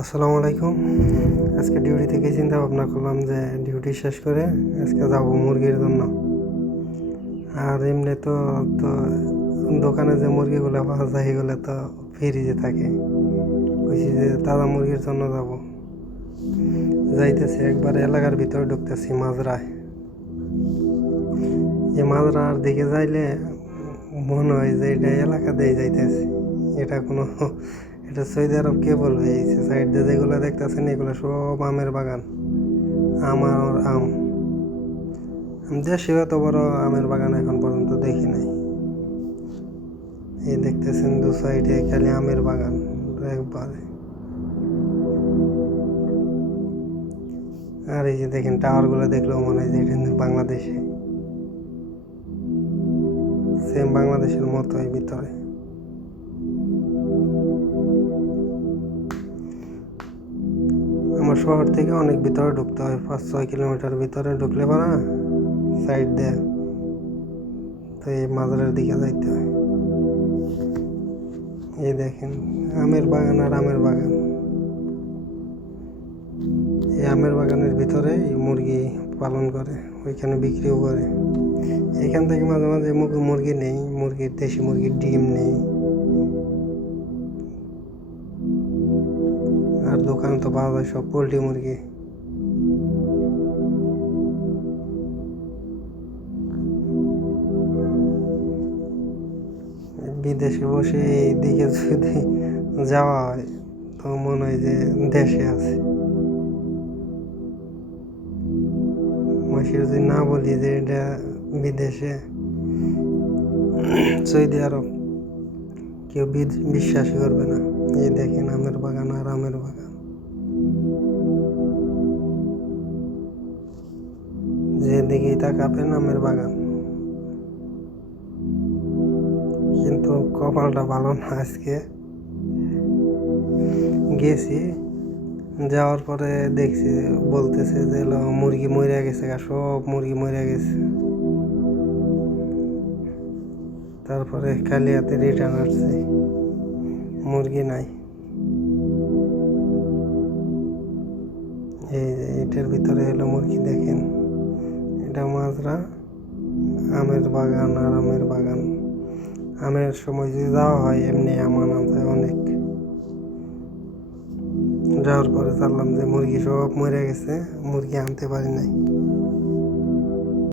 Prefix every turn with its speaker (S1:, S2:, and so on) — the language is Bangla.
S1: আসসালামু আলাইকুম। আজকে ডিউটি থেকে চিন্তা ভাবনা করলাম যে ডিউটি শেষ করে আজকে যাব মুরগির জন্য। আর এমনি তো তো দোকানে যে মুরগিগুলো পাওয়া যায় এগুলো তো ফ্রিজে থাকে। কইছি যে তাজা মুরগির জন্য যাব। যাইতেছে একবার এলাকার ভিতরে ঢুকতেছি মাজরায় এই মাজরার দিকে যাইলে মনে হয় যে এটা এলাকা এলাকাতেই যাইতেছি। এটা কোনো এটা সৌদি আরব কে বলবে? এই সাইড যেগুলো দেখতেছেন, এগুলো সব আমের বাগান। আম আর আম। দেশেও এত বড় আমের বাগান এখন পর্যন্ত দেখি নাই। এই দেখতেছেন দু সাইডে খালি আমের বাগান একবারে। আর এই যে দেখেন টাওয়ারগুলো দেখলেও মনে হয় যে এটা বাংলাদেশে। সেম বাংলাদেশের মতোই ভিতরে। আমার শহর থেকে অনেক ভিতরে ঢুকতে হয়, পাঁচ ছয় কিলোমিটার ভিতরে ঢুকলে পারা সাইড দিয়ে তো এই মাজারের দিকে যাইতে হয়। এই দেখেন, আমের বাগান আর আমের বাগান। এই আমের বাগানের ভিতরে এই মুরগি পালন করে, ওইখানে বিক্রিও করে। এখান থেকে মাঝে মাঝে মুরগি মুরগি নেই, মুরগির দেশি মুরগির ডিম নেই। পাওয়া সব পোলট্রি মুরগি। বিদেশে বসে এই দিকে যদি যাওয়া হয়, তো মনে হয় যে দেশে আছে। মাসে যদি না বলি যে এটা বিদেশে, সৌদি আরব, কেউ বিশ্বাসই করবে না। এই দেখেন আমের বাগান আর আমের বাগান। যেদিকেই তাকাবেন আমের বাগান। কিন্তু কপালটা ভালো না আজকে। গেছি যাওয়ার পরে দেখছি বলতেছে যে মুরগি মরে গেছে গা, সব মুরগি মরে গেছে। তারপরে কালিয়াতে রিটার্ন আসছি। মুরগি নাই। এই এটার ভিতরে হলো মুরগি দেখেন এটা মাজরা আমের বাগান আর আমের বাগান। আমের সময় যে যাওয়া হয়, এমনি আমার যায় অনেক। যাওয়ার পরে জানলাম যে মুরগি সব মরে গেছে, মুরগি আনতে পারি নাই।